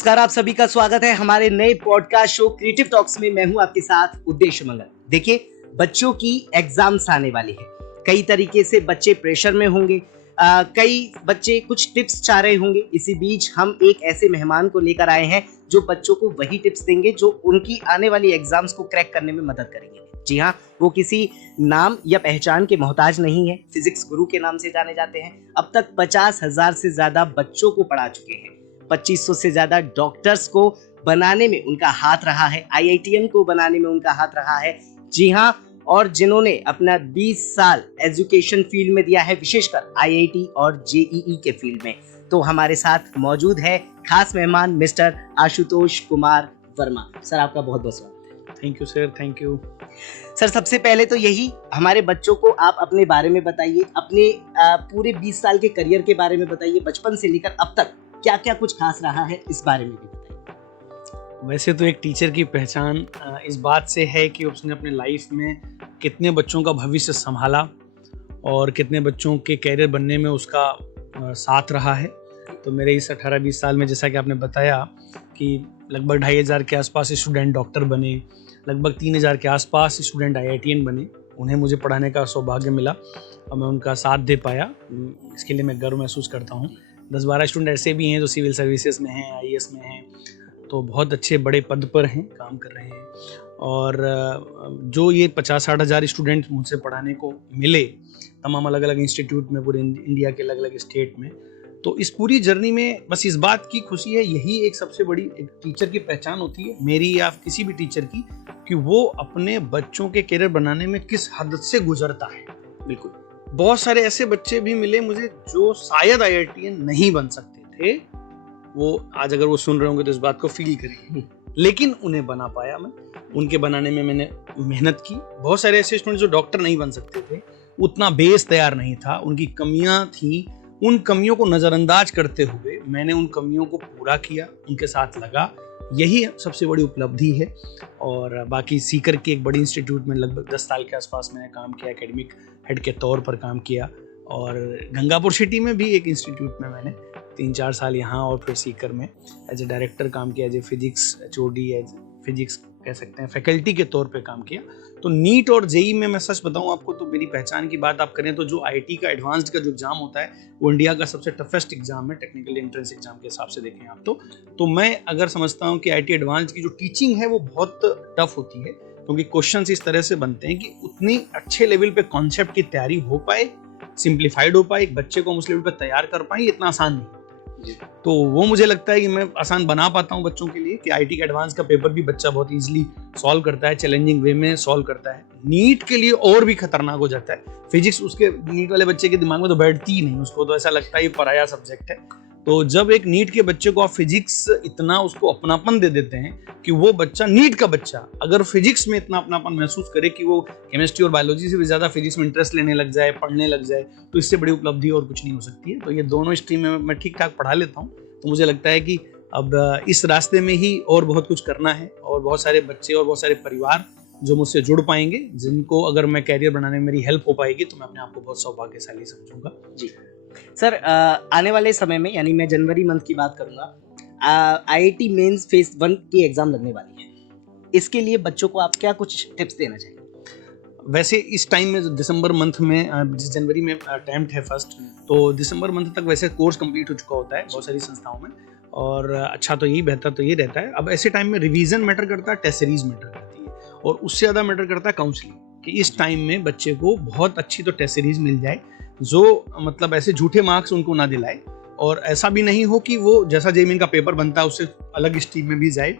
नमस्कार, आप सभी का स्वागत है हमारे नए पॉडकास्ट शो क्रिएटिव टॉक्स में। मैं हूं आपके साथ उद्देश्य मंगल। देखिए, बच्चों की एग्जाम्स आने वाली है। कई तरीके से बच्चे प्रेशर में होंगे, कई बच्चे कुछ टिप्स चाह रहे होंगे। इसी बीच हम एक ऐसे मेहमान को लेकर आए हैं जो बच्चों को वही टिप्स देंगे जो उनकी आने वाली एग्जाम्स को क्रैक करने में मदद करेंगे। जी हाँ, वो किसी नाम या पहचान के मोहताज नहीं है। फिजिक्स गुरु के नाम से जाने जाते हैं। अब तक 50,000 से ज्यादा बच्चों को पढ़ा चुके हैं। 2500 से ज्यादा डॉक्टर्स को बनाने में उनका हाथ रहा है। IITian को बनाने में उनका हाथ रहा है। जी हाँ, और जिन्होंने अपना 20 साल एजुकेशन फील्ड में दिया है, विशेषकर IIT और JEE के फील्ड में। तो हमारे साथ मौजूद है खास मेहमान मिस्टर आशुतोष कुमार वर्मा। सर, आपका बहुत बहुत स्वागत है। Thank you sir, thank you sir. सबसे पहले तो यही, हमारे बच्चों को आप अपने बारे में बताइए, अपने पूरे 20 साल के करियर के बारे में बताइए। बचपन से लेकर अब तक क्या क्या कुछ खास रहा है, इस बारे में भी बताइए। वैसे तो एक टीचर की पहचान इस बात से है कि उसने अपने लाइफ में कितने बच्चों का भविष्य संभाला और कितने बच्चों के कैरियर बनने में उसका साथ रहा है। तो मेरे इस 18-20 साल में, जैसा कि आपने बताया कि लगभग 2500 के आसपास स्टूडेंट डॉक्टर बने, लगभग 3000 के आसपास स्टूडेंट IITian बने। उन्हें मुझे पढ़ाने का सौभाग्य मिला और मैं उनका साथ दे पाया। इसके लिए मैं गर्व महसूस करता हूँ। 10-12 स्टूडेंट ऐसे भी हैं जो सिविल सर्विसेज में हैं, IAS में हैं, तो बहुत अच्छे बड़े पद पर हैं, काम कर रहे हैं। और जो ये 50-60 हज़ार स्टूडेंट मुझसे पढ़ाने को मिले तमाम अलग अलग इंस्टीट्यूट में, पूरे इंडिया के अलग अलग स्टेट में, तो इस पूरी जर्नी में बस इस बात की खुशी है, यही एक सबसे बड़ी एक टीचर की पहचान होती है, मेरी या किसी भी टीचर की, कि वो अपने बच्चों के कैरियर बनाने में किस हद से गुजरता है। बिल्कुल, बहुत सारे ऐसे बच्चे भी मिले मुझे जो शायद IITian नहीं बन सकते थे। वो आज अगर वो सुन रहे होंगे तो इस बात को फील करेंगे, लेकिन उन्हें बना पाया मैं। उनके बनाने में मैंने मेहनत की। बहुत सारे ऐसे स्टूडेंट जो डॉक्टर नहीं बन सकते थे, उतना बेस तैयार नहीं था, उनकी कमियां थी। उन कमियों को नजरअंदाज करते हुए मैंने उन कमियों को पूरा किया, उनके साथ लगा। यही सबसे बड़ी उपलब्धि है। और बाकी सीकर के एक बड़ी इंस्टीट्यूट में लगभग 10 साल के आसपास मैंने काम किया, एकेडमिक हेड के तौर पर काम किया। और गंगापुर सिटी में भी एक इंस्टीट्यूट में मैंने 3-4 साल यहाँ और फिर सीकर में एज ए डायरेक्टर काम किया, as a physics HOD, as physics कह सकते हैं फैकल्टी के तौर पे काम किया। तो नीट और JEE में मैं सच बताऊं आपको, तो मेरी पहचान की बात आप करें तो जो IIT का एडवांस्ड का जो एग्जाम होता है वो इंडिया का सबसे टफेस्ट एग्जाम है, टेक्निकल एंट्रेंस एग्जाम के हिसाब से देखें आप तो मैं अगर समझता हूं कि IIT एडवांस्ड की जो टीचिंग है वो बहुत टफ होती है, क्योंकि क्वेश्चंस इस तरह से बनते हैं कि उतनी अच्छे लेवल पे कॉन्सेप्ट की तैयारी हो पाए, सिंप्लीफाइड हो पाए, एक बच्चे को उस लेवल पे तैयार कर पाए, इतना आसान नहीं। तो वो मुझे लगता है कि मैं आसान बना पाता हूँ बच्चों के लिए, कि IIT का एडवांस का पेपर भी बच्चा बहुत इजीली सॉल्व करता है, चैलेंजिंग वे में सॉल्व करता है। नीट के लिए और भी खतरनाक हो जाता है। फिजिक्स उसके नीट वाले बच्चे के दिमाग में तो बैठती ही नहीं, उसको तो ऐसा लगता है ये पराया सब्जेक्ट है। तो जब एक नीट के बच्चे को आप फिजिक्स इतना उसको अपनापन दे देते हैं कि वो बच्चा, नीट का बच्चा अगर फिजिक्स में इतना अपनापन महसूस करे कि वो केमिस्ट्री और बायोलॉजी से भी ज्यादा फिजिक्स में इंटरेस्ट लेने लग जाए, पढ़ने लग जाए, तो इससे बड़ी उपलब्धि और कुछ नहीं हो सकती है। तो ये दोनों स्ट्रीम में मैं ठीक ठाक पढ़ा लेता हूँ। तो मुझे लगता है कि अब इस रास्ते में ही और बहुत कुछ करना है, और बहुत सारे बच्चे और बहुत सारे परिवार जो मुझसे जुड़ पाएंगे, जिनको अगर मैं कैरियर बनाने में मेरी हेल्प हो पाएगी, तो मैं अपने आप को बहुत सौभाग्यशाली समझूंगा। जी सर, आने वाले समय में, यानी मैं जनवरी मंथ की बात करूंगा, IIT मेंस फेज 1 की एग्जाम लगने वाली है। इसके लिए बच्चों को आप क्या कुछ टिप्स देना चाहिए? वैसे इस टाइम में दिसंबर मंथ में, जिस जनवरी में अटेम्प्ट है फर्स्ट, तो दिसंबर मंथ तक वैसे कोर्स कंप्लीट हो चुका होता है बहुत सारी संस्थाओं में। और अच्छा तो यही बेहतर तो ये रहता है। अब ऐसे टाइम में रिवीजन मैटर करता है, टेस्ट सीरीज मैटर करती है, और उससे ज़्यादा मैटर करता है काउंसलिंग, कि इस टाइम में बच्चे को बहुत अच्छी तो टेस्ट सीरीज मिल जाए, जो मतलब ऐसे झूठे मार्क्स उनको ना दिलाए, और ऐसा भी नहीं हो कि वो जैसा JEE का पेपर बनता है उससे अलग स्ट्रीम में भी जाए।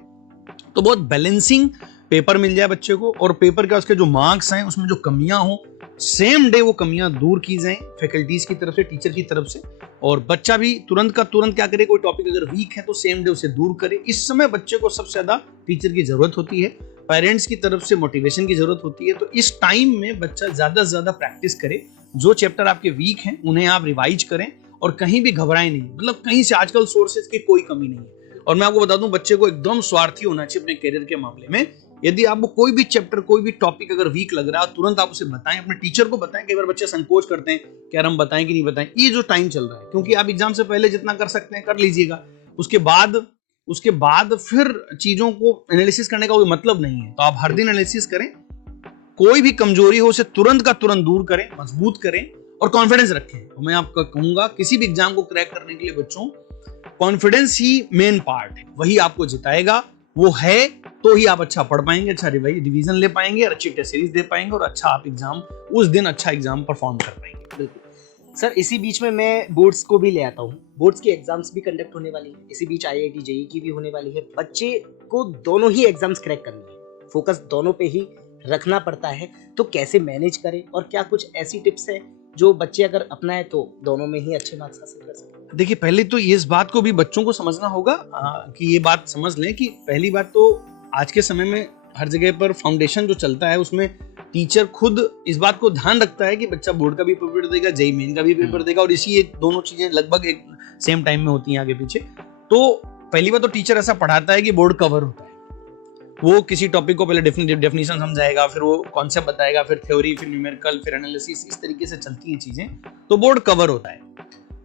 तो बहुत बैलेंसिंग पेपर मिल जाए बच्चे को, और पेपर के उसके जो मार्क्स हैं उसमें जो कमियां हो, सेम डे वो कमियां दूर की जाएं फैकल्टीज की तरफ से, टीचर की तरफ से। और बच्चा भी तुरंत का तुरंत क्या करे, कोई टॉपिक अगर वीक है तो सेम डे उसे दूर करे। इस समय बच्चे को सबसे ज्यादा टीचर की जरूरत होती है, पेरेंट्स की तरफ से मोटिवेशन की जरूरत होती है। तो इस टाइम में बच्चा ज्यादा से ज्यादा प्रैक्टिस करे, जो चैप्टर आपके वीक हैं उन्हें आप रिवाइज करें, और कहीं भी घबराएं नहीं। मतलब कहीं से आजकल सोर्सेज की कोई कमी नहीं है। और मैं आपको बता दूं, बच्चे को एकदम स्वार्थी होना चाहिए अपने करियर के मामले में। यदि आपको कोई भी चैप्टर, कोई भी टॉपिक अगर वीक लग रहा है, तुरंत आप उसे बताएं, अपने टीचर को बताएं। कई बार बच्चे संकोच करते हैं कि यार हम बताएं कि नहीं बताएं। ये जो टाइम चल रहा है, क्योंकि आप एग्जाम से पहले जितना कर सकते हैं कर लीजिएगा, उसके बाद उसके बाद फिर चीजों को एनालिसिस करने का कोई मतलब नहीं है। तो आप हर दिन एनालिसिस करें, कोई भी कमजोरी हो उसे तुरंत का तुरंत दूर करें, मजबूत करें और कॉन्फिडेंस रखें। तो मैं आपको कहूंगा किसी भी एग्जाम को क्रैक करने के लिए बच्चों, कॉन्फिडेंस ही मेन पार्ट है, वही आपको जिताएगा। वो है तो ही आप अच्छा पढ़ पाएंगे, अच्छा रिवीजन ले पाएंगे और अच्छी टेस्ट सीरीज दे पाएंगे और अच्छा आप एग्जाम उस दिन अच्छा एग्जाम परफॉर्म कर पाएंगे। बिल्कुल सर, इसी बीच में मैं बोर्ड्स को भी ले आता हूँ। बोर्ड्स की एग्जाम्स भी कंडक्ट होने वाली है, इसी बीच IIT JEE की भी होने वाली है। बच्चे को दोनों ही एग्जाम्स क्रैक करनी है, फोकस दोनों पे ही रखना पड़ता है। तो कैसे मैनेज करें और क्या कुछ ऐसी टिप्स है जो बच्चे अगर अपनाए तो दोनों में ही अच्छे मार्क्स हासिल कर सकें? देखिए, पहले तो इस बात को भी बच्चों को समझना होगा कि ये बात समझ लें कि पहली बात तो आज के समय में हर जगह पर फाउंडेशन जो चलता है उसमें टीचर खुद इस बात को ध्यान रखता है कि बच्चा बोर्ड का भी पेपर देगा, JEE मेन का भी पेपर देगा और इसी ये दोनों चीजें लगभग एक सेम टाइम में होती हैं आगे पीछे। तो पहली बात तो टीचर ऐसा पढ़ाता है कि बोर्ड कवर होता है। वो किसी टॉपिक को पहले डेफिनेशन समझाएगा, फिर वो कॉन्सेप्ट बताएगा, फिर थ्योरी, फिर न्यूमेरिकल, फिर एनालिसिस, इस तरीके से चलती हैं चीजें, तो बोर्ड कवर होता है।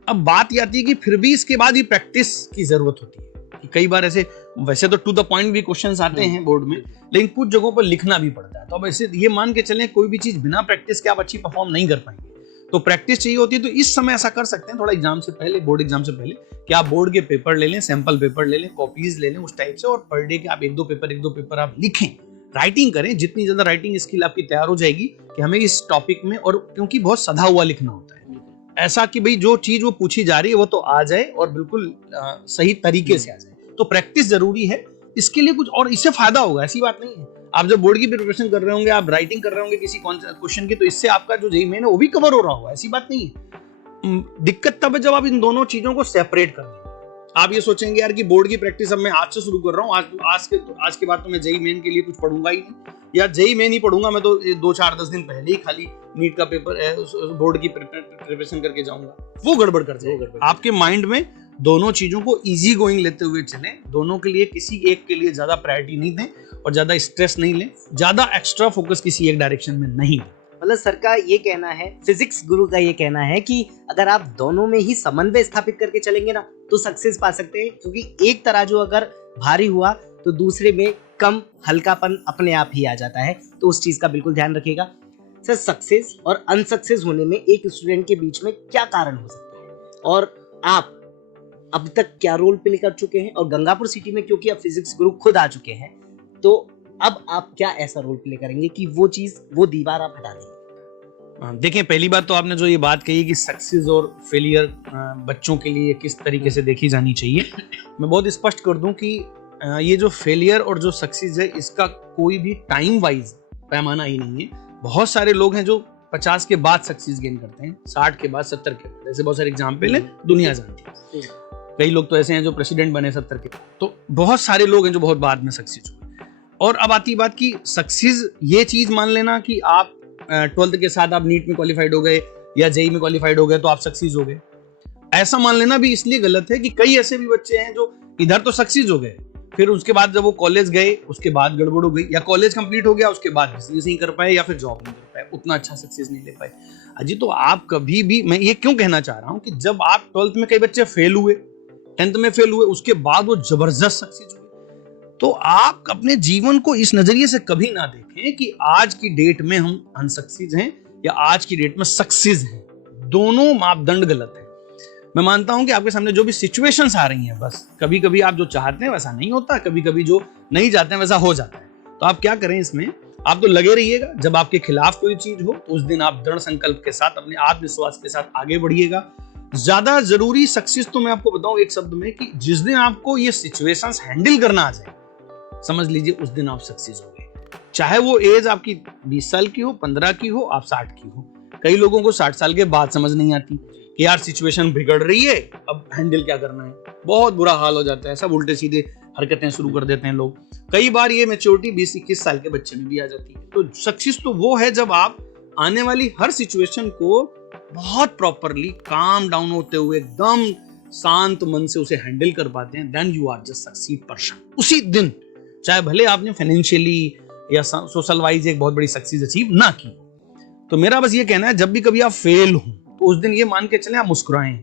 अब बात ये आती है कि फिर भी इसके बाद ही प्रैक्टिस की जरूरत होती है कि कई बार ऐसे, वैसे तो टू द पॉइंट भी क्वेश्चंस आते हैं बोर्ड में, लेकिन कुछ जगहों पर लिखना भी पड़ता है। तो अब ऐसे ये मान के चलें कोई भी चीज बिना प्रैक्टिस के आप अच्छी परफॉर्म नहीं कर पाएंगे, तो प्रैक्टिस चाहिए होती है। तो इस समय ऐसा कर सकते हैं थोड़ा एग्जाम से पहले, बोर्ड एग्जाम से पहले, कि आप बोर्ड के पेपर ले लें, सैंपल पेपर ले लें, कॉपीज ले लें उस टाइप से, और पर डे के आप एक दो पेपर आप लिखें, राइटिंग करें। जितनी ज्यादा राइटिंग स्किल आपकी तैयार हो जाएगी कि हमें इस टॉपिक में, और क्योंकि बहुत सधा हुआ लिखना होता है, ऐसा कि भाई जो चीज वो पूछी जा रही है वो तो आ जाए और बिल्कुल सही तरीके से आ जाए। तो प्रैक्टिस जरूरी है इसके लिए कुछ, और इससे फायदा होगा, ऐसी बात नहीं है। आप जब बोर्ड की प्रिपरेशन कर रहे होंगे, आप राइटिंग कर रहे होंगे किसी क्वेश्चन की, तो इससे आपका जो JEE मेन है वो भी कवर हो रहा होगा, ऐसी बात नहीं है। दिक्कत तब है जब आप इन दोनों चीजों को सेपरेट कर लेंगे। आप ये सोचेंगे यार कि बोर्ड की प्रैक्टिस अब मैं आज से शुरू कर रहा हूँ, आज के बाद तो मैं JEE मेन के लिए कुछ पढ़ूंगा ही नहीं, या JEE मेन ही पढ़ूंगा, मैं तो 2-4-10 दिन पहले ही खाली नीट का पेपर है बोर्ड की प्रिपरेशन करके जाऊंगा, वो गड़बड़ कर जाएगा। आपके माइंड में दोनों चीजों को इजी गोइंग लेते हुए चलें, दोनों के लिए किसी एक के लिए ज्यादा प्रायोरिटी नहीं दें और ज्यादा स्ट्रेस नहीं लें, ज्यादा एक्स्ट्रा फोकस किसी एक डायरेक्शन में नहीं दें। मतलब सर का ये कहना है, फिजिक्स गुरु का ये कहना है कि अगर आप दोनों में ही समन्वय स्थापित करके चलेंगे ना तो सक्सेस पा सकते हैं, क्योंकि एक तराजू अगर भारी हुआ तो दूसरे में कम हल्कापन अपने आप ही आ जाता है। तो उस चीज का बिल्कुल ध्यान रखिएगा। सर, सक्सेस और अनसक्सेस होने में एक स्टूडेंट के बीच में क्या कारण हो सकता है, और आप अब तक क्या रोल प्ले कर चुके हैं, और गंगापुर सिटी में क्योंकि आप फिजिक्स गुरु खुद आ चुके हैं, तो अब आप क्या ऐसा रोल प्ले करेंगे कि वो चीज, वो दीवार आप हटा देंगे? देखिए, पहली बात तो आपने जो ये बात कही कि सक्सेस और फेलियर बच्चों के लिए किस तरीके से देखी जानी चाहिए, मैं बहुत स्पष्ट कर दूं कि ये जो फेलियर और जो सक्सेस है इसका कोई भी टाइम वाइज पैमाना ही नहीं है। बहुत सारे लोग हैं जो 50 के बाद सक्सेस गेन करते हैं, 60 के बाद, 70 के बाद, ऐसे बहुत सारे एग्जाम्पल है, दुनिया जानती है। कई लोग तो ऐसे हैं जो प्रेसिडेंट बने 70 के, तो बहुत सारे लोग हैं जो बहुत बाद में सक्सेस हुए। और अब आती बात की सक्सेस, ये चीज मान लेना कि आप 12th के साथ आप नीट में क्वालिफाइड हो गए या JEE में क्वालिफाइड हो गए तो आप सक्सेस हो गए, ऐसा मान लेना भी इसलिए गलत है कि कई ऐसे भी बच्चे हैं जो इधर तो सक्सेस हो गए, फिर उसके बाद जब वो कॉलेज गए उसके बाद गड़बड़ हो गई, या कॉलेज कंप्लीट हो गया उसके बाद बिजनेस नहीं कर पाए या फिर जॉब नहीं कर पाए, उतना अच्छा सक्सेस नहीं ले पाए। अजी, तो आप कभी भी, मैं ये क्यों कहना चाह रहा हूं कि जब आप 12th में कई बच्चे फेल हुए, 10th में फेल हुए, उसके बाद वो जबरदस्त सक्सेस हुए, तो आप अपने जीवन को इस नजरिए से कभी ना देखें कि आज की डेट में हम अनसक्सेस हैं या आज की डेट में सक्सेस हैं। दोनों मापदंड गलत है। मैं मानता हूं कि आपके सामने जो भी सिचुएशंस आ रही हैं, बस कभी कभी आप जो चाहते हैं वैसा नहीं होता, कभी कभी जो नहीं चाहते हैं वैसा हो जाता है। तो आप क्या करें इसमें, आप तो लगे रहिएगा। जब आपके खिलाफ कोई चीज हो तो उस दिन आप दृढ़ संकल्प के साथ, अपने आत्मविश्वास के साथ आगे बढ़िएगा। ज्यादा जरूरी सक्सेस तो मैं आपको बताऊं एक शब्द में कि जिस दिन आपको ये सिचुएशंस हैंडल करना आ जाए, समझ लीजिए उस दिन आप सक्सेस हो गए। चाहे वो एज आपकी 20 साल की हो, 15 की हो, आप 60 की हो। कई लोगों को 60 साल के बाद समझ नहीं आती कि यार सिचुएशन बिगड़ रही है, अब हैंडल क्या करना है, बहुत बुरा हाल हो जाता है, सब उल्टे सीधे हरकतें शुरू कर देते हैं लोग। कई बार ये मैच्योरिटी 20-21 साल के बच्चे में भी आ जाती है। तो सक्सेस तो वो है जब आप आने वाली हर सिचुएशन को बहुत प्रॉपरली, काम डाउन होते हुए, एकदम शांत मन से उसे हैंडल कर पाते हैं, then you are just succeed person. उसी दिन, चाहे भले आपने फाइनेंशियली या सोशल वाइज एक बहुत बड़ी सक्सेस अचीव ना की। तो मेरा बस ये कहना है, जब भी कभी आप फेल हो तो उस दिन ये मान के चलें, आप मुस्कुराएं,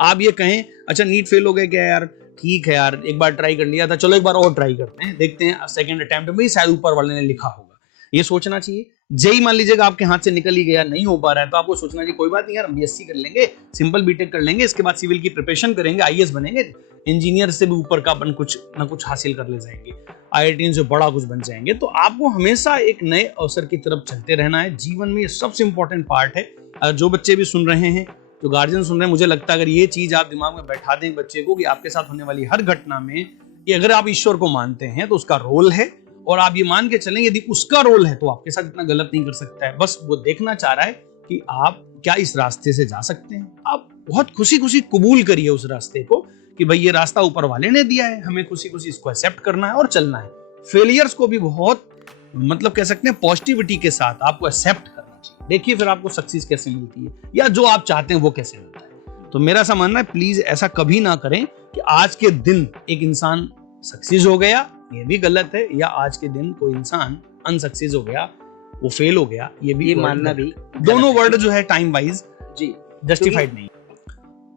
आप ये कहें अच्छा नीट फेल हो गए क्या यार, ठीक है यार, एक बार ट्राई कर लिया था, चलो एक बार और ट्राई करते हैं, देखते हैं सेकंड अटेम्प्ट में शायद ऊपर वाले ने लिखा होगा, ये सोचना चाहिए। जेई मान लीजिएगा आपके हाथ से निकल ही गया, नहीं हो पा रहा है, तो आपको सोचना चाहिए कोई बात नहीं यार, हम बीएससी कर लेंगे, सिंपल बीटेक कर लेंगे, इसके बाद सिविल की प्रिपरेशन करेंगे, आईएएस बनेंगे, इंजीनियर से भी ऊपर का अपन कुछ ना कुछ हासिल कर ले जाएंगे, आईआईटी से बड़ा कुछ बन जाएंगे। तो आपको हमेशा एक नए अवसर की तरफ चलते रहना है, जीवन में ये सबसे इंपॉर्टेंट पार्ट है। जो बच्चे भी सुन रहे हैं, जो गार्जियन सुन रहे हैं, मुझे लगता है अगर ये चीज आप दिमाग में बैठा दें बच्चे को कि आपके साथ होने वाली हर घटना में कि अगर आप ईश्वर को मानते हैं तो उसका रोल है, और आप ये मान के चलें यदि उसका रोल है तो आपके साथ इतना गलत नहीं कर सकता है। बस वो देखना चाह रहा है कि आप क्या इस रास्ते से जा सकते हैं। आप बहुत खुशी खुशी कबूल करिए उस रास्ते को कि भाई ये रास्ता ऊपर वाले ने दिया है, हमें खुशी खुशी इसको एक्सेप्ट करना है और चलना है। फेलियर्स को भी बहुत मतलब कह सकते हैं पॉजिटिविटी के साथ आपको एक्सेप्ट करना चाहिए। देखिए फिर आपको सक्सेस कैसे मिलती है या जो आप चाहते हैं वो कैसे मिलता है। तो मेरा ऐसा मानना है प्लीज ऐसा कभी ना करें कि आज के दिन एक इंसान सक्सेस हो गया, ये भी गलत है, या आज के दिन कोई इंसान अनसक्सेस हो गया, वो फेल हो गया, ये मानना भी दोनों वर्ड जो है टाइम वाइज जी जस्टिफाइड नहीं।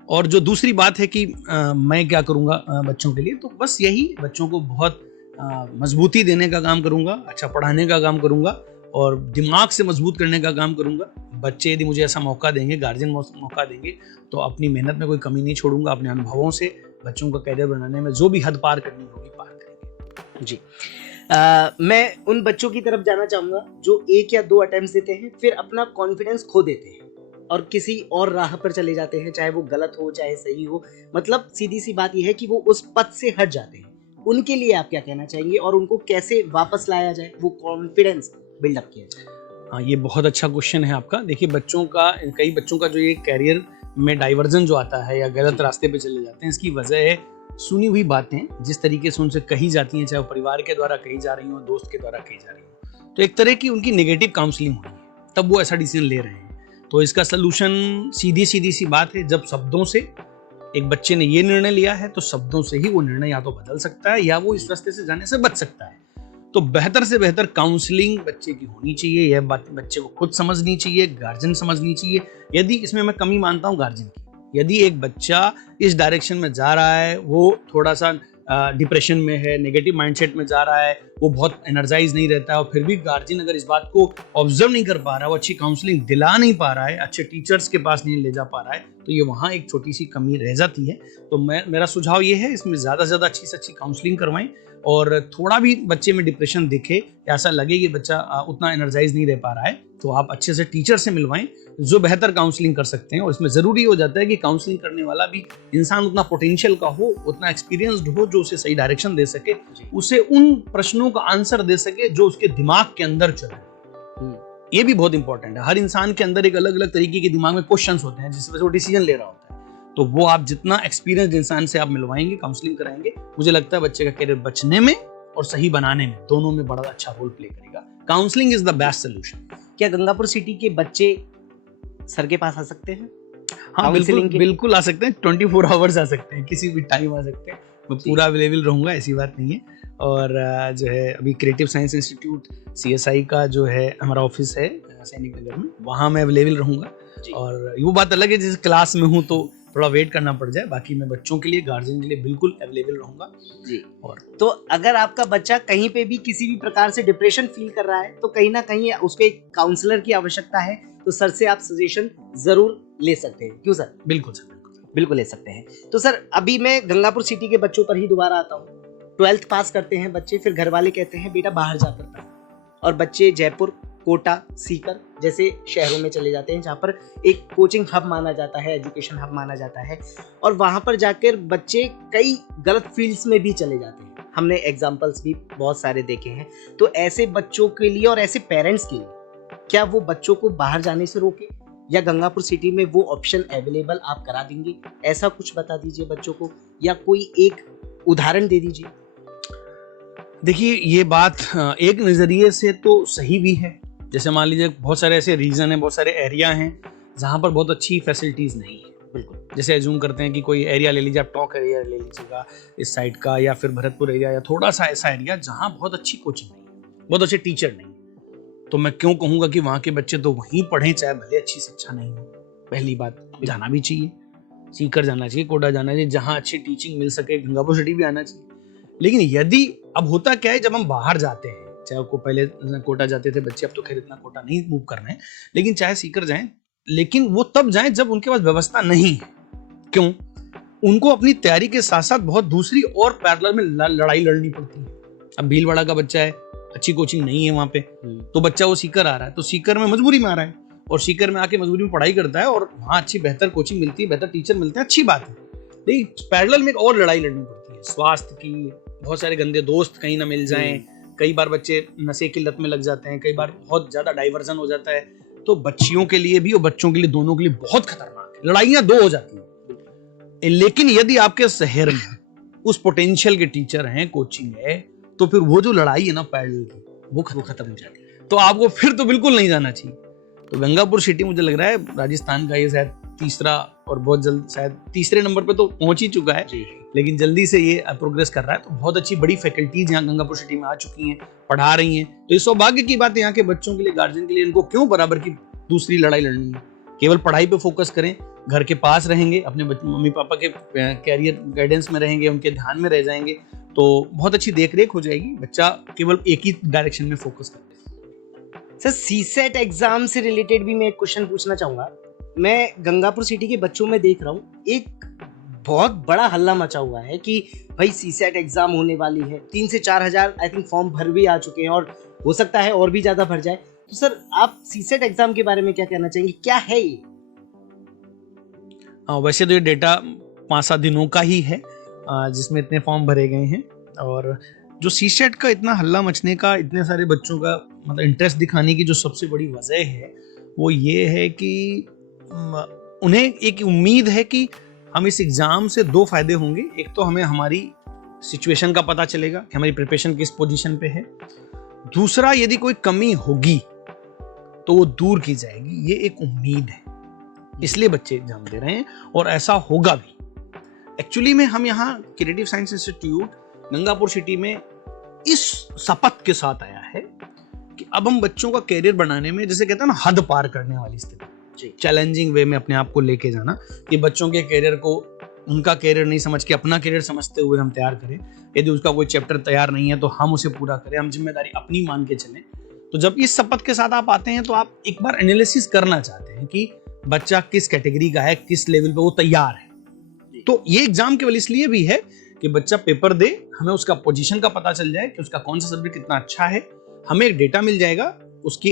और जो दूसरी बात है कि मैं क्या करूंगा बच्चों के लिए, तो बस यही बच्चों को बहुत मजबूती देने का काम करूंगा, अच्छा पढ़ाने का काम करूंगा और दिमाग से मजबूत करने का काम करूंगा। बच्चे यदि मुझे ऐसा मौका देंगे, गार्जियन मौका देंगे, तो अपनी मेहनत में कोई कमी नहीं छोड़ूंगा। अपने अनुभवों से बच्चों का कैरियर बनाने में जो भी हद पार करनी होगी पार करेंगे। जी मैं उन बच्चों की तरफ जाना चाहूंगा जो 1 या 2 अटेम्प्ट देते हैं, फिर अपना कॉन्फिडेंस खो देते हैं और किसी और राह पर चले जाते हैं, चाहे वो गलत हो चाहे सही हो। मतलब सीधी सी बात यह है कि वो उस पथ से हट जाते हैं। उनके लिए आप क्या कहना चाहेंगे और उनको कैसे वापस लाया जाए, वो कॉन्फिडेंस बिल्डअप किया जाए? हाँ, ये बहुत अच्छा क्वेश्चन है आपका। देखिए कई बच्चों का जो ये कैरियर में डाइवर्जन जो आता है या गलत रास्ते पे चले जाते हैं, इसकी वजह है सुनी हुई बातें जिस तरीके से उनसे कही जाती हैं, चाहे वो परिवार के द्वारा कही जा रही हो, दोस्त के द्वारा कही जा रही हो। तो एक तरह की उनकी नेगेटिव काउंसलिंग हो रही है, तब वो ऐसा डिसीजन ले रहे हैं। तो इसका सलूशन सीधी सी बात है, जब शब्दों से एक बच्चे ने ये निर्णय लिया है तो शब्दों से ही वो निर्णय या तो बदल सकता है या वो इस रास्ते से जाने से बच सकता है। तो बेहतर से बेहतर काउंसलिंग बच्चे की होनी चाहिए, यह बात बच्चे को खुद समझनी चाहिए, गार्जियन समझनी चाहिए। यदि इसमें मैं कमी मानता हूँ गार्जियन की, यदि एक बच्चा इस डायरेक्शन में जा रहा है, वो थोड़ा सा डिप्रेशन में है, नेगेटिव माइंडसेट में जा रहा है, वो बहुत एनर्जाइज नहीं रहता है, और फिर भी गार्जियन अगर इस बात को ऑब्जर्व नहीं कर पा रहा है, वो अच्छी काउंसलिंग दिला नहीं पा रहा है, अच्छे टीचर्स के पास नहीं ले जा पा रहा है, तो ये वहाँ एक छोटी सी कमी रह जाती है। तो मेरा सुझाव ये है, इसमें ज़्यादा से ज़्यादा अच्छी से अच्छी काउंसलिंग करवाएं, और थोड़ा भी बच्चे में डिप्रेशन दिखे, ऐसा लगे कि बच्चा उतना एनर्जाइज नहीं रह पा रहा है, तो आप अच्छे से टीचर से मिलवाएं जो बेहतर काउंसलिंग कर सकते हैं। और इसमें ज़रूरी हो जाता है कि काउंसलिंग करने वाला भी इंसान उतना पोटेंशियल का हो, उतना एक्सपीरियंस्ड हो, जो उसे सही डायरेक्शन दे सके, उसे उन प्रश्नों का आंसर दे सके जो उसके दिमाग के अंदर चले। ये भी बहुत इंपॉर्टेंट है। हर इंसान के अंदर एक अलग अलग तरीके के दिमाग में क्वेश्चंस होते हैं जिस वजह से वो डिसीजन ले रहा होता है। तो वो आप जितना एक्सपीरियंस्ड इंसान से आप मिलवाएंगे, काउंसलिंग कराएंगे, मुझे लगता है बच्चे का करियर बचने में और सही बनाने में दोनों में बड़ा अच्छा रोल प्ले करेगा। Counselling is the best solution. क्या गंगापुर सिटी के बच्चे सर के पास आ सकते हैं? हाँ, बिल्कुल आ सकते हैं। 24 आवर्स आ सकते हैं, किसी भी टाइम आ सकते हैं। मैं पूरा अवेलेबल रहूंगा, ऐसी बात नहीं है। और जो है अभी क्रिएटिव साइंस इंस्टीट्यूट CSI का जो है हमारा ऑफिस है सैनिक नगर में, वहाँ मैं अवेलेबल रहूंगा। और वो बात अलग है जिस क्लास में हूँ तो थोड़ा वेट करना पड़ जाए, बाकी मैं बच्चों के लिए, गार्जियन के लिए बिल्कुल अवेलेबल रहूंगा जी। और तो अगर आपका बच्चा कहीं पे भी किसी भी प्रकार से डिप्रेशन फील कर रहा है तो कहीं ना कहीं उसको एक काउंसलर की आवश्यकता है, तो सर से आप सजेशन जरूर ले सकते हैं। क्यों सर? बिल्कुल सर, बिल्कुल ले सकते हैं। तो सर अभी मैं गंगापुर सिटी के बच्चों पर ही दोबारा आता हूँ। 12th पास करते हैं बच्चे, फिर घर वाले कहते हैं बेटा बाहर जाकर पढ़, और बच्चे जयपुर, कोटा, सीकर जैसे शहरों में चले जाते हैं जहाँ पर एक कोचिंग हब माना जाता है, एजुकेशन हब माना जाता है, और वहाँ पर जाकर बच्चे कई गलत फील्ड्स में भी चले जाते हैं। हमने एग्जाम्पल्स भी बहुत सारे देखे हैं। तो ऐसे बच्चों के लिए और ऐसे पेरेंट्स के लिए क्या वो बच्चों को बाहर जाने से रोके, या गंगापुर सिटी में वो ऑप्शन अवेलेबल आप करा देंगे? ऐसा कुछ बता दीजिए बच्चों को, या कोई एक उदाहरण दे दीजिए। देखिए ये बात एक नजरिए से तो सही भी है। जैसे मान लीजिए बहुत सारे ऐसे रीजन है, बहुत सारे एरिया हैं जहाँ पर बहुत अच्छी फैसिलिटीज नहीं है। बिल्कुल, जैसे एज्यूम करते हैं कि कोई एरिया ले लीजिए, आप टॉक एरिया ले लीजिएगा इस साइड का, या फिर भरतपुर एरिया, या थोड़ा सा ऐसा एरिया जहाँ बहुत अच्छी कोचिंग नहीं है, बहुत अच्छे टीचर नहीं है। तो मैं क्यों कहूँगा कि वहाँ के बच्चे तो वहीं पढ़ें, चाहे भले अच्छी शिक्षा नहीं हो। पहली बात, जाना भी चाहिए। सीकर जाना चाहिए, कोटा जाना चाहिए, जहाँ अच्छी टीचिंग मिल सके, गंगापुर सिटी भी आना चाहिए। लेकिन यदि अब होता क्या है, जब हम बाहर जाते हैं, चाहे को पहले कोटा जाते थे बच्चे, अब तो खैर इतना कोटा नहीं मूव कर रहे हैं, लेकिन चाहे सीकर जाएं, लेकिन वो तब जाएं जब उनके पास व्यवस्था नहीं है। क्यों? उनको अपनी तैयारी के साथ साथ बहुत दूसरी और पैरेलल में लड़ाई लड़नी पड़ती है। अब भीलवाड़ा का बच्चा है, अच्छी कोचिंग नहीं है वहां पे, तो बच्चा वो सीकर आ रहा है, तो सीकर में मजबूरी में आ रहा है, और सीकर में आके मजबूरी में पढ़ाई करता है, और वहाँ अच्छी बेहतर कोचिंग मिलती है, बेहतर टीचर मिलते हैं, अच्छी बात है। लेकिन पैरेलल में एक और लड़ाई लड़नी पड़ती है, स्वास्थ्य की, बहुत सारे गंदे दोस्त कहीं ना मिल जाएं, कई बार बच्चे नशे की लत में लग जाते हैं, कई बार बहुत ज्यादा डाइवर्जन हो जाता है, तो बच्चियों के लिए भी और बच्चों के लिए, दोनों के लिए बहुत खतरनाक है, लड़ाइयां दो हो जाती हैं। लेकिन यदि आपके शहर में उस पोटेंशियल के टीचर हैं, कोचिंग है, तो फिर वो जो लड़ाई है ना पैरेलल की, वो खत्म हो जाती है, तो आपको फिर तो बिल्कुल नहीं जाना चाहिए। तो गंगापुर सिटी मुझे लग रहा है राजस्थान का ये शायद तीसरा, और बहुत जल्द शायद तीसरे नंबर पे तो पहुंच ही चुका है, लेकिन जल्दी से ये प्रोग्रेस कर रहा है। तो बहुत अच्छी बड़ी फैकल्टीज यहाँ गंगापुर सिटी में आ चुकी हैं, पढ़ा रही हैं। तो ये सौभाग्य की बात है यहाँ के बच्चों के लिए, गार्जियन के लिए, इनको क्यों बराबर की दूसरी लड़ाई लड़नी है। केवल पढ़ाई पे फोकस करें, घर के पास रहेंगे, अपने मम्मी पापा के कैरियर गाइडेंस में रहेंगे, उनके ध्यान में रह जाएंगे, तो बहुत अच्छी देख रेख हो जाएगी। बच्चा केवल एक ही डायरेक्शन में फोकस करता है। सर, सीसेट एग्जाम से रिलेटेड भी मैं एक क्वेश्चन पूछना चाहूंगा। मैं गंगापुर सिटी के बच्चों में देख रहा हूँ, एक बहुत बड़ा हल्ला मचा हुआ है कि भाई सीसेट एग्जाम होने वाली है, 3 से 4 हजार आई थिंक फॉर्म भर भी आ चुके हैं, और हो सकता है और भी ज्यादा भर जाए। तो सर, आप सीसेट एग्जाम के बारे में क्या कहना चाहेंगे, क्या है ये? वैसे तो ये डेटा 5-7 दिनों का ही है, जिसमें इतने फॉर्म भरे गए हैं। और जो सीसेट का इतना हल्ला मचने का, इतने सारे बच्चों का मतलब इंटरेस्ट दिखाने की जो सबसे बड़ी वजह है, वो ये है कि उन्हें एक उम्मीद है कि हम इस एग्जाम से 2 फायदे होंगे। एक तो हमें हमारी सिचुएशन का पता चलेगा कि हमारी प्रिपरेशन किस पोजीशन पे है, दूसरा यदि कोई कमी होगी तो वो दूर की जाएगी, ये एक उम्मीद है, इसलिए बच्चे एग्जाम दे रहे हैं, और ऐसा होगा भी। एक्चुअली में हम यहाँ creative science institute Gangapur city में इस शपथ के साथ आया है कि अब हम बच्चों का कैरियर बनाने में, जैसे कहते हैं ना, हद पार करने वाली स्थिति, चैलेंजिंग वे में अपने आप को लेके जाना, कि बच्चों के कैरियर को उनका कैरियर नहीं समझ के अपना कैरियर समझते हुए हम तैयार करें। यदि उसका कोई चैप्टर तैयार नहीं है तो हम उसे पूरा करें, हम जिम्मेदारी अपनी मान के चलें। तो जब इस शपथ के साथ आप आते हैं तो आप एक बार एनालिसिस करना चाहते हैं कि बच्चा किस कैटेगरी का है, किस लेवल पे वो तैयार है। तो ये एग्जाम केवल इसलिए भी है कि बच्चा पेपर दे, हमें उसका पोजीशन का पता चल जाए कि उसका कौन सा सब्जेक्ट कितना अच्छा है, हमें एक डेटा मिल जाएगा उसकी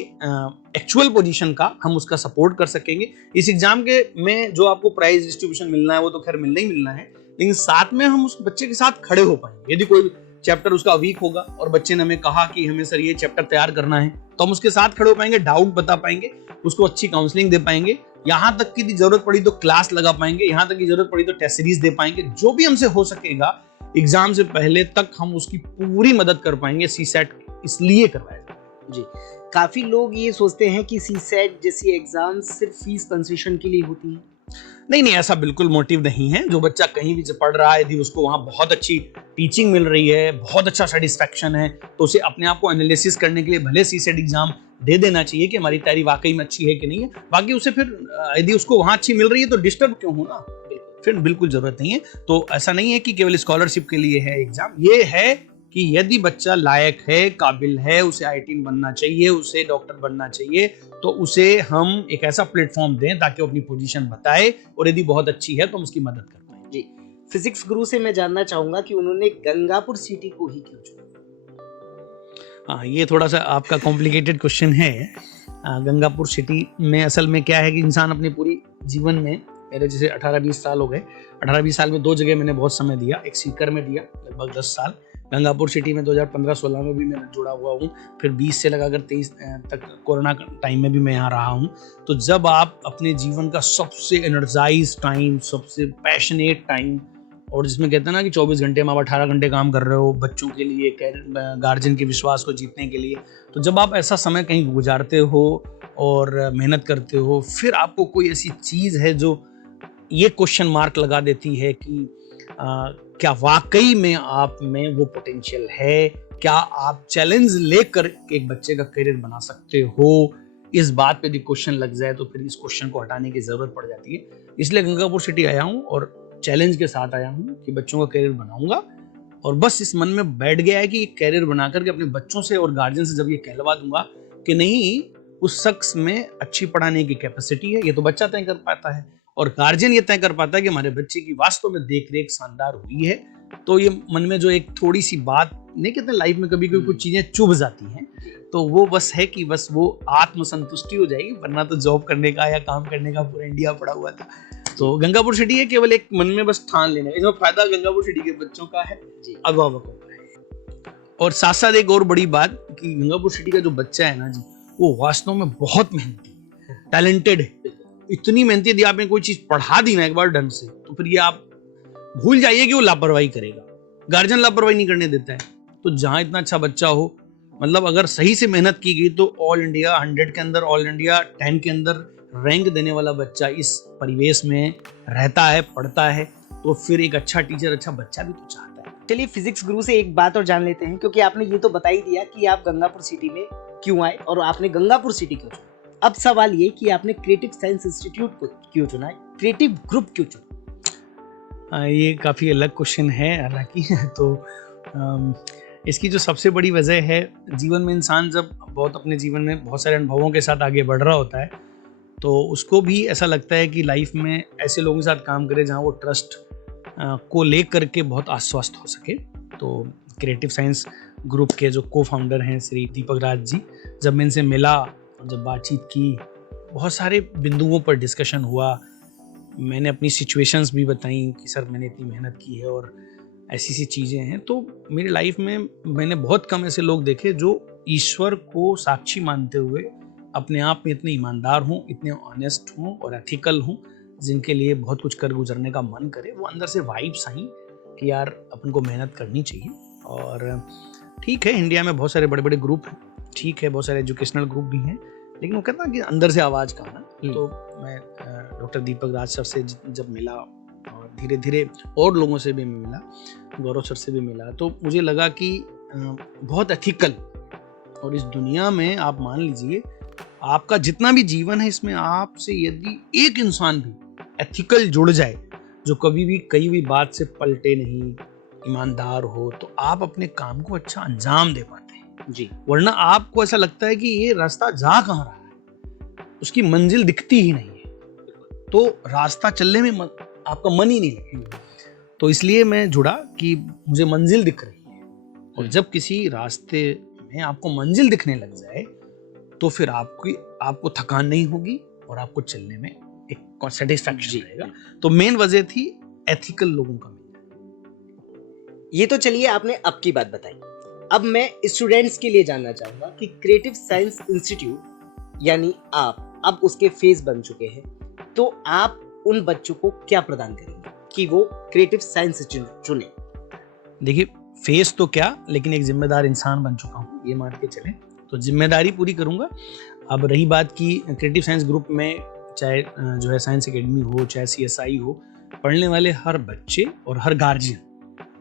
एक्चुअल पोजीशन का, हम उसका सपोर्ट कर सकेंगे। इस एग्जाम के में जो आपको प्राइज डिस्ट्रीब्यूशन मिलना है वो तो खैर मिलना ही मिलना है, लेकिन साथ में हम उस बच्चे के साथ खड़े हो पाएंगे। यदि कोई चैप्टर उसका वीक होगा और बच्चे ने हमें कहा कि हमें सर ये चैप्टर तैयार करना है, तो हम उसके साथ खड़े हो पाएंगे, डाउट बता पाएंगे, उसको अच्छी काउंसलिंग दे पाएंगे, यहाँ तक की जरूरत पड़ी तो क्लास लगा पाएंगे, यहाँ तक की जरूरत पड़ी तो टेस्ट सीरीज दे पाएंगे, जो भी हमसे हो सकेगा एग्जाम से पहले तक हम उसकी पूरी मदद कर पाएंगे। सीसेट इसलिए करवाया जी। काफी लोग ये सोचते हैं कि सीसेट जैसी एग्जाम सिर्फ फीस कंसेशन के लिए होती है। नहीं, ऐसा बिल्कुल मोटिव नहीं है। जो बच्चा कहीं भी पढ़ रहा है, यदि उसको वहाँ बहुत अच्छी टीचिंग मिल रही है, बहुत अच्छा सेटिस्फैक्शन है, तो उसे अपने आप को एनालिसिस करने के लिए भले सीसेट एग्जाम दे देना चाहिए कि हमारी तैयारी वाकई में अच्छी है कि नहीं है। बाकी उसे फिर यदि उसको वहाँ अच्छी मिल रही है तो डिस्टर्ब क्यों होना, फिर बिल्कुल जरूरत नहीं है। तो ऐसा नहीं है कि केवल स्कॉलरशिप के लिए है एग्जाम, ये है कि यदि बच्चा लायक है, काबिल है, उसे आईआईटी बनना चाहिए, उसे डॉक्टर बनना चाहिए, तो उसे हम एक ऐसा प्लेटफॉर्म दें ताकि वो अपनी पोजीशन बताए, और यदि बहुत अच्छी है तो हम उसकी मदद कर पाए। जी, फिजिक्स गुरु से मैं जानना चाहूंगा कि उन्होंने गंगापुर सिटी को ही क्यों चुना? हाँ, ये थोड़ा सा आपका कॉम्प्लिकेटेड क्वेश्चन है। गंगापुर सिटी में असल में क्या है कि इंसान अपने पूरी जीवन में, मेरे जैसे 18-20 साल हो गए, 18-20 साल में 2 जगह मैंने बहुत समय दिया। एक सीकर में दिया लगभग 10 साल, गंगापुर सिटी में 2015-16 में भी मैं जुड़ा हुआ हूँ, फिर 20 से लगाकर 23 तक कोरोना टाइम में भी मैं यहाँ रहा हूँ। तो जब आप अपने जीवन का सबसे एनर्जाइज टाइम, सबसे पैशनेट टाइम, और जिसमें कहते हैं ना कि 24 घंटे में आप 18 घंटे काम कर रहे हो बच्चों के लिए, गार्जियन के विश्वास को जीतने के लिए, तो जब आप ऐसा समय कहीं गुजारते हो और मेहनत करते हो, फिर आपको कोई ऐसी चीज़ है जो ये क्वेश्चन मार्क लगा देती है कि क्या वाकई में आप में वो पोटेंशियल है, क्या आप चैलेंज लेकर एक बच्चे का करियर बना सकते हो, इस बात पे यदि क्वेश्चन लग जाए तो फिर इस क्वेश्चन को हटाने की जरूरत पड़ जाती है। इसलिए गंगापुर सिटी आया हूँ और चैलेंज के साथ आया हूँ कि बच्चों का करियर बनाऊंगा, और बस इस मन में बैठ गया है कि करियर बना करके अपने बच्चों से और गार्जियन से जब ये कहलवा दूंगा कि नहीं, उस शख्स में अच्छी पढ़ाने की कैपेसिटी है, ये तो बच्चा तय कर पाता है, और गार्जियन ये तय कर पाता है कि हमारे बच्चे की वास्तव में देख रेख शानदार हुई है। तो ये मन में जो एक थोड़ी सी बात नहीं कहते, लाइफ में कभी कभी कुछ चीजें चुभ जाती हैं, तो वो बस है कि बस वो आत्मसंतुष्टि हो जाएगी, वरना तो जॉब करने का या काम करने का पूरा इंडिया पड़ा हुआ था। तो गंगापुर सिटी है केवल एक मन में बस ठान लेना, इसमें फायदा गंगापुर सिटी के बच्चों का है, अभिभावकों का है। और साथ साथ एक और बड़ी बात कि गंगापुर सिटी का जो बच्चा है ना जी, वो वास्तव में बहुत मेहनती, टैलेंटेड है, इतनी मेहनती। यदि आपने कोई चीज पढ़ा दी ना एक बार ढंग से, तो फिर ये आप भूल जाइए कि वो लापरवाही करेगा। गार्जियन लापरवाही नहीं करने देता है। तो जहां इतना अच्छा बच्चा हो, मतलब अगर सही से मेहनत की गई तो ऑल इंडिया 100 के अंदर, ऑल इंडिया 10 के अंदर रैंक देने वाला बच्चा इस परिवेश में रहता है, पढ़ता है, तो फिर एक अच्छा टीचर, अच्छा बच्चा भी तो चाहता है। चलिए फिजिक्स गुरु से एक बात और जान लेते हैं, क्योंकि आपने ये तो बता ही दिया कि आप गंगापुर सिटी में क्यों आए और आपने गंगापुर सिटी क्यों चुना। अब सवाल ये कि आपने क्रिएटिव साइंस इंस्टीट्यूट को क्यों चुना, क्रिएटिव ग्रुप क्यों चुना? ये काफ़ी अलग क्वेश्चन है हालांकि। तो इसकी जो सबसे बड़ी वजह है, जीवन में इंसान जब बहुत अपने जीवन में बहुत सारे अनुभवों के साथ आगे बढ़ रहा होता है, तो उसको भी ऐसा लगता है कि लाइफ में ऐसे लोगों के साथ काम करे जहाँ वो ट्रस्ट को लेकर के बहुत आश्वस्त हो सके। तो क्रिएटिव साइंस ग्रुप के जो को फाउंडर हैं श्री दीपक राज जी, जब मैं इनसे मिला और जब बातचीत की, बहुत सारे बिंदुओं पर डिस्कशन हुआ। मैंने अपनी सिचुएशंस भी बताई कि सर मैंने इतनी मेहनत की है और ऐसी सी चीज़ें हैं। तो मेरी लाइफ में मैंने बहुत कम ऐसे लोग देखे जो ईश्वर को साक्षी मानते हुए अपने आप में इतने ईमानदार हों, इतने ऑनेस्ट हों और एथिकल हों, जिनके लिए बहुत कुछ कर गुजरने का मन करे। वो अंदर से वाइब्स आई कि यार अपन को मेहनत करनी चाहिए। और ठीक है, इंडिया में बहुत सारे बड़े बड़े ग्रुप हैं, ठीक है, बहुत सारे एजुकेशनल ग्रुप भी हैं, लेकिन वो कहता है कि अंदर से आवाज़ कहाँ ना। तो मैं डॉक्टर दीपक राज सर से जब मिला और धीरे धीरे और लोगों से भी मिला, गौरव सर से भी मिला, तो मुझे लगा कि बहुत एथिकल, और इस दुनिया में आप मान लीजिए आपका जितना भी जीवन है, इसमें आपसे यदि एक इंसान भी एथिकल जुड़ जाए, जो कभी भी कहीं भी बात से पलटे नहीं, ईमानदार हो, तो आप अपने काम को अच्छा अंजाम दे पाते हैं जी। वरना आपको ऐसा लगता है कि ये रास्ता जा कहाँ रहा है, उसकी मंजिल दिखती ही नहीं है, तो रास्ता चलने में आपका मन ही नहीं लगेगा। तो इसलिए मैं जुड़ा कि मुझे मंजिल दिख रही है, और जब किसी रास्ते में आपको मंजिल दिखने लग जाए तो फिर आपको थकान नहीं होगी और आपको चलने में एक सेटिस्फैक्शन रहेगा। तो मेन वजह थी एथिकल लोगों का मिलना। ये तो चलिए आपने अब की बात बताई। अब मैं स्टूडेंट्स के लिए जानना चाहूंगा कि क्रिएटिव साइंस इंस्टीट्यूट यानी आप अब उसके फेस बन चुके हैं, तो आप उन बच्चों को क्या प्रदान करेंगे कि वो क्रिएटिव साइंस चुने? देखिए, फेस तो क्या, लेकिन एक जिम्मेदार इंसान बन चुका हूँ, ये मान के चलें, तो जिम्मेदारी पूरी करूंगा। अब रही बात की क्रिएटिव साइंस ग्रुप में, चाहे जो है साइंस एकेडमी हो, चाहे CSI हो, पढ़ने वाले हर बच्चे और हर गार्जियन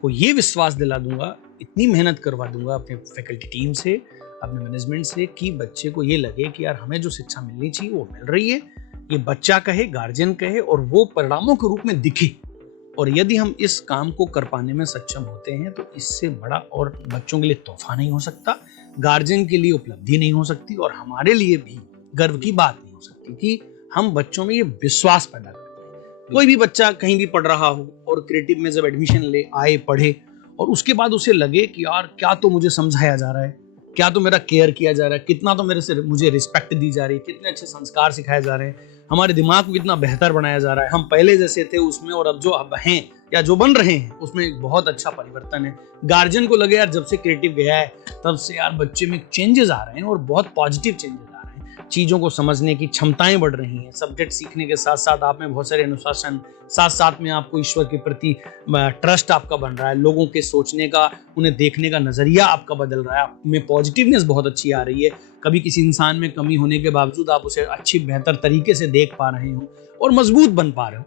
को ये विश्वास दिला दूंगा, इतनी मेहनत करवा दूंगा अपने फैकल्टी टीम से, अपने मैनेजमेंट से, कि बच्चे को ये लगे कि यार हमें जो शिक्षा मिलनी चाहिए वो मिल रही है, ये बच्चा कहे, गार्जियन कहे, और वो परिणामों के रूप में दिखे। और यदि हम इस काम को कर पाने में सक्षम होते हैं, तो इससे बड़ा और बच्चों के लिए तोहफा नहीं हो सकता, गार्जियन के लिए उपलब्धि नहीं हो सकती, और हमारे लिए भी गर्व की बात नहीं हो सकती कि हम बच्चों में ये विश्वास पैदा करते हैं। कोई भी बच्चा कहीं भी पढ़ रहा हो और क्रिएटिव में जब एडमिशन ले आए, पढ़े, और उसके बाद उसे लगे कि यार क्या तो मुझे समझाया जा रहा है, क्या तो मेरा केयर किया जा रहा है, कितना तो मेरे से मुझे रिस्पेक्ट दी जा रही है, कितने अच्छे संस्कार सिखाए जा रहे हैं, हमारे दिमाग को कितना बेहतर बनाया जा रहा है, हम पहले जैसे थे उसमें और अब जो अब हैं या जो बन रहे हैं उसमें एक बहुत अच्छा परिवर्तन है। गार्जियन को लगे यार जब से क्रिएटिव गया है तब से यार बच्चे में चेंजेस आ रहे हैं, और बहुत पॉजिटिव चेंजेस आ रहे हैं, चीज़ों को समझने की क्षमताएं बढ़ रही हैं, सब्जेक्ट सीखने के साथ साथ आप में बहुत सारे अनुशासन, साथ साथ में आपको ईश्वर के प्रति ट्रस्ट आपका बन रहा है, लोगों के सोचने का, उन्हें देखने का नजरिया आपका बदल रहा है, आप में पॉजिटिवनेस बहुत अच्छी आ रही है। कभी किसी इंसान में कमी होने के बावजूद आप उसे अच्छी बेहतर तरीके से देख पा रहे हो और मजबूत बन पा रहे हो,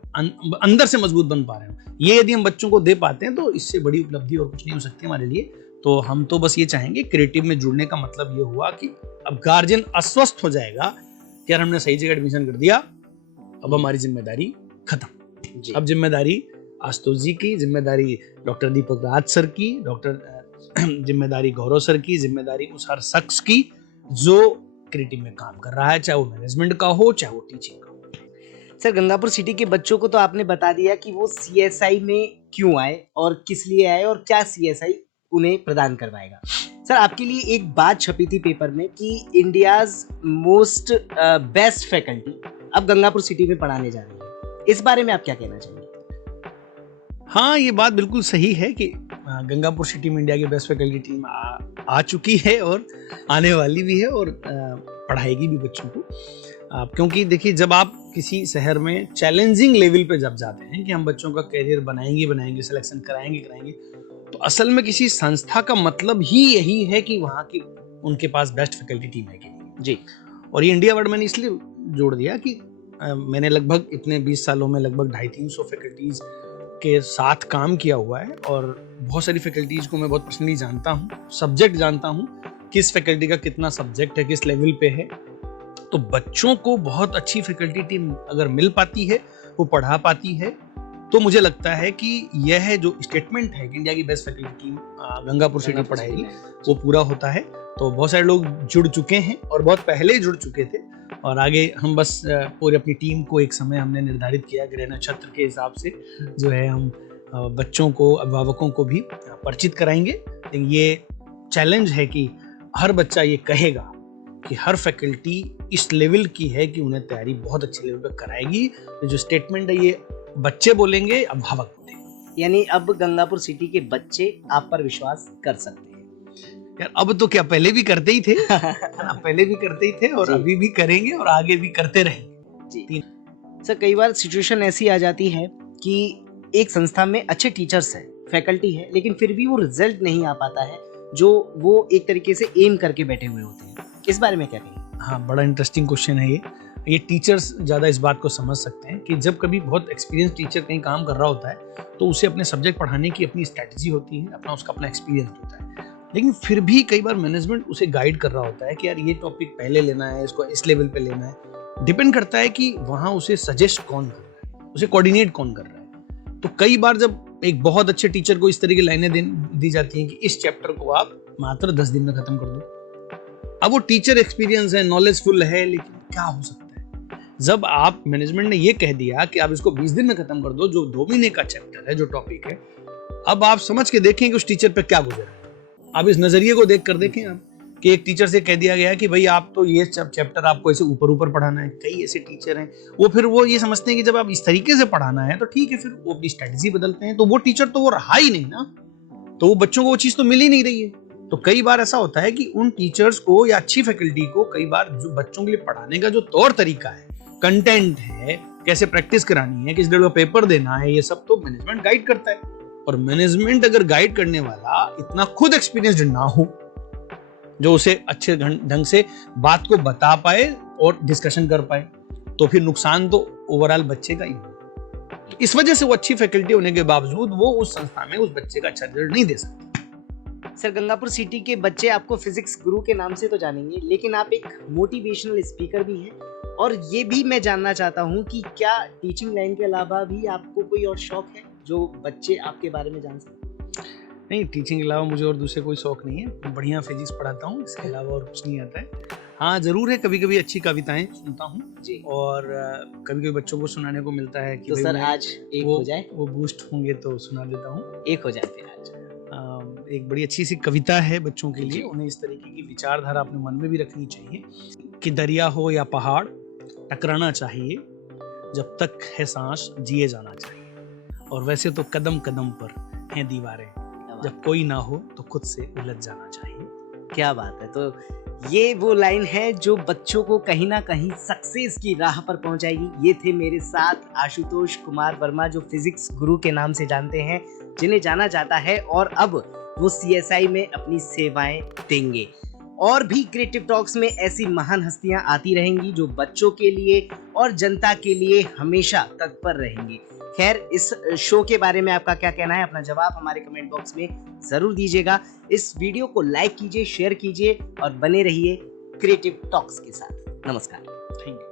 अंदर से मजबूत बन पा रहे हो। ये यदि हम बच्चों को दे पाते हैं तो इससे बड़ी उपलब्धि और कुछ नहीं हो सकती हमारे लिए। तो हम तो बस ये चाहेंगे, क्रिएटिव में जुड़ने का मतलब ये हुआ कि अब गार्जियन अस्वस्थ हो जाएगा कि यार हमने सही जगह एडमिशन कर दिया, अब हमारी जिम्मेदारी खत्म। जी। अब जिम्मेदारी आशुतोष जी की, जिम्मेदारी डॉक्टर दीपक राज सर की, जिम्मेदारी गौरव सर की, जिम्मेदारी उस हर शख्स की जो क्रिएटिव में काम कर रहा है, चाहे वो मैनेजमेंट का हो चाहे वो टीचिंग का हो। सर गंगापुर सिटी के बच्चों को तो आपने बता दिया कि वो सीएसआई में क्यों आए और किस लिए आए और क्या सीएसआई उन्हें प्रदान करवाएगा। सर आपके लिए एक बात छपी थी पेपर में कि इंडियाज मोस्ट बेस्ट फैकल्टी अब गंगापुर सिटी में पढ़ाने जा रही है, इस बारे में आप क्या कहना चाहेंगे? हाँ, ये बात बिल्कुल सही है कि गंगापुर सिटी में इंडिया की बेस्ट फैकल्टी टीम आ चुकी है और आने वाली भी है और पढ़ाएगी भी बच्चों को। क्योंकि देखिए, जब आप किसी शहर में चैलेंजिंग लेवल पे जब जाते हैं कि हम बच्चों का करियर बनाएंगे, सिलेक्शन कराएंगे, तो असल में किसी संस्था का मतलब ही यही है कि वहाँ की उनके पास बेस्ट फैकल्टी टीम है कि नहीं। जी। और ये इंडिया वर्ड मैंने इसलिए जोड़ दिया कि मैंने लगभग इतने 20 सालों में लगभग 250-300 फैकल्टीज के साथ काम किया हुआ है और बहुत सारी फैकल्टीज को मैं बहुत पर्सनली जानता हूँ, सब्जेक्ट जानता हूँ, किस फैकल्टी का कितना सब्जेक्ट है, किस लेवल पे है। तो बच्चों को बहुत अच्छी फैकल्टी टीम अगर मिल पाती है, वो पढ़ा पाती है, तो मुझे लगता है कि यह जो स्टेटमेंट है कि इंडिया की best faculty team Gangapur city पढ़ाएगी, वो पूरा होता है। तो बहुत सारे लोग जुड़ चुके हैं और बहुत पहले जुड़ चुके थे और आगे हम बस पूरी अपनी टीम को एक समय हमने निर्धारित किया ग्रह नक्षत्र के हिसाब से जो है हम बच्चों को, अभिभावकों को भी परिचित कराएंगे। लेकिन ये चैलेंज है कि हर बच्चा ये कहेगा कि हर फैकल्टी इस लेवल की है कि उन्हें तैयारी बहुत अच्छे लेवल पर कराएगी। तो जो स्टेटमेंट है ये बच्चे बोलेंगे, अभिभावक बोलेंगे। यानी अब गंगापुर सिटी के बच्चे आप पर विश्वास कर सकते हैं। यार अब तो क्या, पहले भी करते ही थे पहले भी करते ही थे और अभी भी करेंगे और आगे भी करते रहेंगे। जी। सर कई बार सिचुएशन ऐसी आ जाती है कि एक संस्था में अच्छे टीचर्स हैं, फैकल्टी है, लेकिन फिर भी वो रिजल्ट नहीं आ पाता है जो वो एक तरीके से एम करके बैठे हुए होते हैं, इस बारे में क्या कहेंगे? हाँ, बड़ा इंटरेस्टिंग क्वेश्चन है ये टीचर्स ज़्यादा इस बात को समझ सकते हैं कि जब कभी बहुत एक्सपीरियंस टीचर कहीं काम कर रहा होता है तो उसे अपने सब्जेक्ट पढ़ाने की अपनी स्ट्रैटेजी होती है, उसका अपना एक्सपीरियंस होता है। लेकिन फिर भी कई बार मैनेजमेंट उसे गाइड कर रहा होता है कि यार ये टॉपिक पहले लेना है, इसको इस लेवल पे लेना है। डिपेंड करता है कि वहाँ उसे सजेस्ट कौन कर रहा है, उसे कोऑर्डिनेट कौन कर रहा है। तो कई बार जब एक बहुत अच्छे टीचर को इस तरह की लाइनें दी जाती हैं कि इस चैप्टर को आप मात्र 10 दिन में खत्म कर दो। अब वो टीचर एक्सपीरियंस है, नॉलेजफुल है, लेकिन क्या हो सकता है जब आप मैनेजमेंट ने ये कह दिया कि आप इसको 20 दिन में खत्म कर दो, जो 2 महीने का चैप्टर है, जो टॉपिक है। अब आप समझ के देखें कि उस टीचर पे क्या गुजर है। आप इस नजरिए को देख कर देखें आप कि एक टीचर से कह दिया गया कि भाई आप तो ये चैप्टर आपको ऐसे ऊपर पढ़ाना है। कई ऐसे टीचर हैं वो ये समझते हैं कि जब आप इस तरीके से पढ़ाना है तो ठीक है, फिर वो अपनी स्ट्रेटजी बदलते हैं। तो वो टीचर तो वो रहा ही नहीं ना, तो वो बच्चों को वो चीज तो मिल ही नहीं रही है। तो कई बार ऐसा होता है कि उन टीचर्स को या अच्छी फैकल्टी को कई बार जो बच्चों के लिए पढ़ाने का जो तौर तरीका है, कंटेंट है, कैसे प्रैक्टिस करानी है, किस डेट का पेपर देना है, ये सब तो मैनेजमेंट गाइड करता है। और मैनेजमेंट अगर गाइड करने वाला इतना खुद एक्सपीरियंस्ड ना हो जो उसे अच्छे ढंग से बात को बता पाए और डिस्कशन कर पाए, तो फिर नुकसान तो ओवरऑल बच्चे का ही हो। तो इस वजह से वो अच्छी फैकल्टी होने के बावजूद वो उस संस्था में उस बच्चे का अच्छा रिजल्ट नहीं दे सकते। सर गंगापुर सिटी के बच्चे आपको फिजिक्स गुरु के नाम से तो जानेंगे, लेकिन आप एक मोटिवेशनल स्पीकर भी हैं और ये भी मैं जानना चाहता हूँ कि क्या टीचिंग लाइन के अलावा भी आपको कोई और शौक है जो बच्चे आपके बारे में जान सकें? नहीं, टीचिंग के अलावा मुझे और दूसरे कोई शौक नहीं है। मैं बढ़िया फिजिक्स पढ़ाता हूँ, इसके अलावा और कुछ नहीं आता है। हाँ, जरूर है, कभी कभी अच्छी कविताएं सुनता हूँ जी, और कभी कभी बच्चों को सुनाने को मिलता है कि तो सर आज एक हो जाए, वो बूस्ट होंगे तो सुना देता हूँ। एक हो जाए फिर आज। एक बड़ी अच्छी सी कविता है बच्चों के लिए, उन्हें इस तरीके की विचारधारा अपने मन में भी रखनी चाहिए कि दरिया हो या पहाड़ टकराना चाहिए, जब तक है सांस जिए जाना चाहिए, और वैसे तो कदम कदम पर हैं दीवारें, जब कोई ना हो तो खुद से उलझ जाना चाहिए। क्या बात है। तो ये वो लाइन है जो बच्चों को कहीं ना कहीं सक्सेस की राह पर पहुंचाएगी। ये थे मेरे साथ आशुतोष कुमार वर्मा, जो फिजिक्स गुरु के नाम से जानते हैं, जिन्हें जाना जाता है और अब वो सीएसआई में अपनी सेवाएं देंगे। और भी क्रिएटिव टॉक्स में ऐसी महान हस्तियां आती रहेंगी जो बच्चों के लिए और जनता के लिए हमेशा तत्पर रहेंगी। खैर, इस शो के बारे में आपका क्या कहना है, अपना जवाब हमारे कमेंट बॉक्स में जरूर दीजिएगा। इस वीडियो को लाइक कीजिए, शेयर कीजिए और बने रहिए क्रिएटिव टॉक्स के साथ। नमस्कार। Thank you.